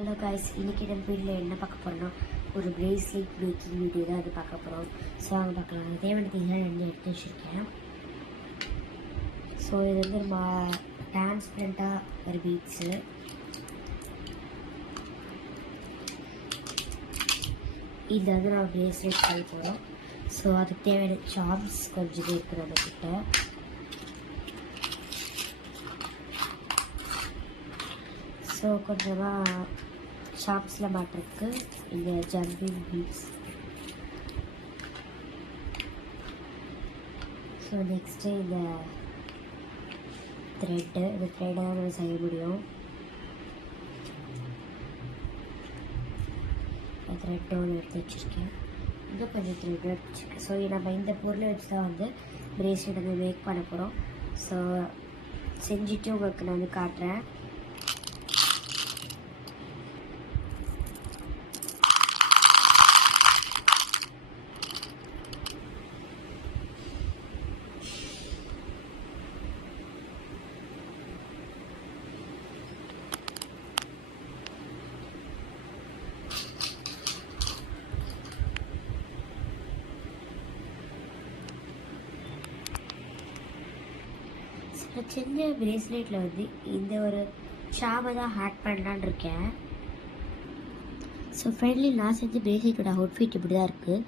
Hello guys, இன்றைக்கி நம்ம வீட்டில் என்ன பார்க்க போகிறோம்னா ஒரு பிரேஸ்லெட் மேக்கிங் வீடியோ தான் அது பார்க்க போகிறோம். ஸோ அவங்க பார்க்கலாம். தேவையான திங்லாம் என்ன எடுத்து வச்சுருக்கேன். ஸோ இது வந்து நம்ம டிரான்ஸ்பரண்ட்டாக ஒரு பீட்ஸு, இது வந்து நம்ம பிரேஸ்லெட் பண்ண போகிறோம். ஸோ அதுக்கு தேவையான சார்ம்ஸ் கொஞ்சம் இருக்குது நம்மக்கிட்ட. ஸோ கொஞ்சமாக ஷாப்ஸில் மாட்டுறதுக்கு இந்த ஜம்பிங் பீட்ஸ். ஸோ நெக்ஸ்ட்டு இந்த த்ரெட்டை தான் நம்ம செய்ய முடியும். த்ரெட்டு ஒன்று எடுத்து வச்சுருக்கேன். இன்னும் கொஞ்சம் த்ரெட் எடுத்து வச்சுருக்கேன். ஸோ நம்ம இந்த பொருளை வச்சு தான் வந்து பிரேஸ்லெட் வந்து மேக் பண்ண போகிறோம். ஸோ செஞ்சுட்டு உங்களுக்கு நான் வந்து காட்டுறேன். சின்ன பிரேஸ்லெட்டில் வந்து இந்த ஒரு ஷாமை தான் ஆட் பண்ணலான்னு இருக்கேன். ஸோ ஃப்ரெண்ட்லி நான் செஞ்ச பிரேஸ்லெட்டோட அவுட்ஃபிட் இப்படி தான் இருக்குது.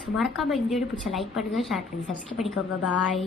ஸோ மறக்காமல் இந்த வீடியோ பிடிச்சா லைக் பண்ணுங்கள், ஷேர் பண்ணுங்கள், சப்ஸ்கிரைப் பண்ணிக்கோங்க. பாய்.